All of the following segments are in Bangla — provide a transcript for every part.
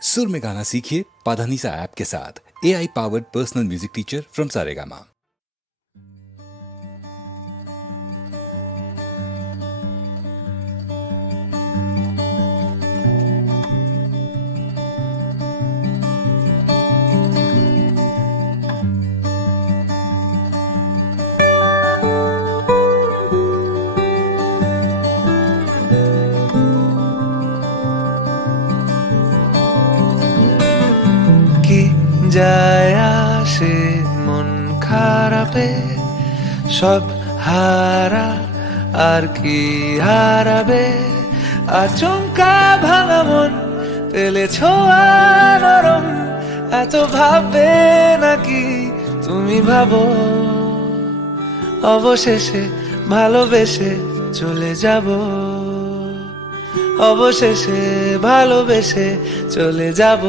सुर में गाना सीखिए पाधानीसा ऐप के साथ। AI powered personal music teacher from Saregama. কি যায় আসে মন খারাপে, সব হারা আর কি হারাবে। আচমকা ভাঙা মন পেলে ছোঁয়া নরম, এত ভাববে নাকি তুমি ভাবো। অবশেষে ভালোবেসে চলে যাব, অবশেষে ভালোবেসে চলে যাব।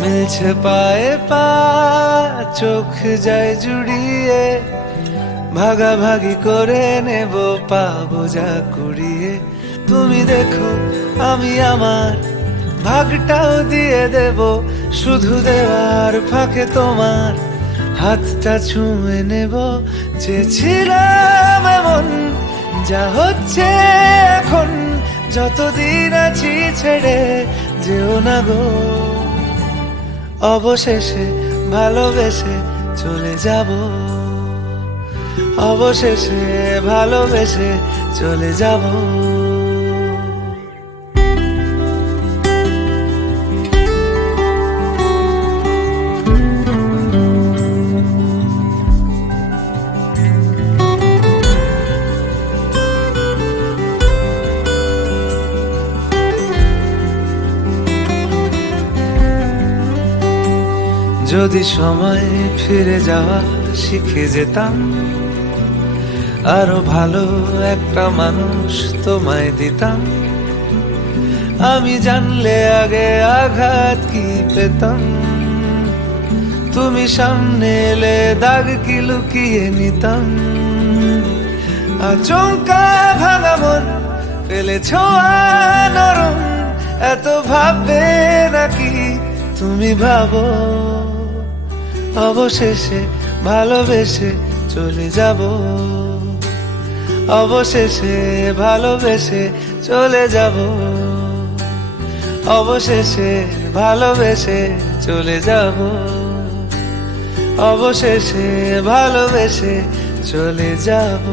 মিলছে পায়ে পা, চোখ যায় জুড়িয়ে, ভাগাভাগি করে নেব পাবো যা কুড়িয়ে। তুমি দেখো আমি আমার ভাগটাও দিয়ে দেব, শুধু দেওয়ার ফাঁকে তোমার হাতটা ছুঁয়ে নেব। চেয়েছিলাম এমন, যা হচ্ছে এখন, যতদিন আছি ছেড়ে যেও না গো। অবশেষে ভালোবেসে চলে যাব, অবশেষে ভালোবেসে চলে যাব। যদি সময় ফিরে যাওয়া শিখে যেতাম, আরো ভালো একটা মানুষ তোমায় দিতাম। আমি জানলে আগে আঘাত কি পেতাম, তুমি সামনে এলে দাগ কি লুকিয়ে নিতাম। আচমকা ভাঙা মন পেলে ছোঁয়া নরম, এত ভাববে নাকি তুমি ভাবো। অবশেষে ভালোবেসে চলে যাব, অবশেষে ভালোবেসে চলে যাব, অবশেষে ভালোবেসে চলে যাব, অবশেষে ভালোবেসে চলে যাব।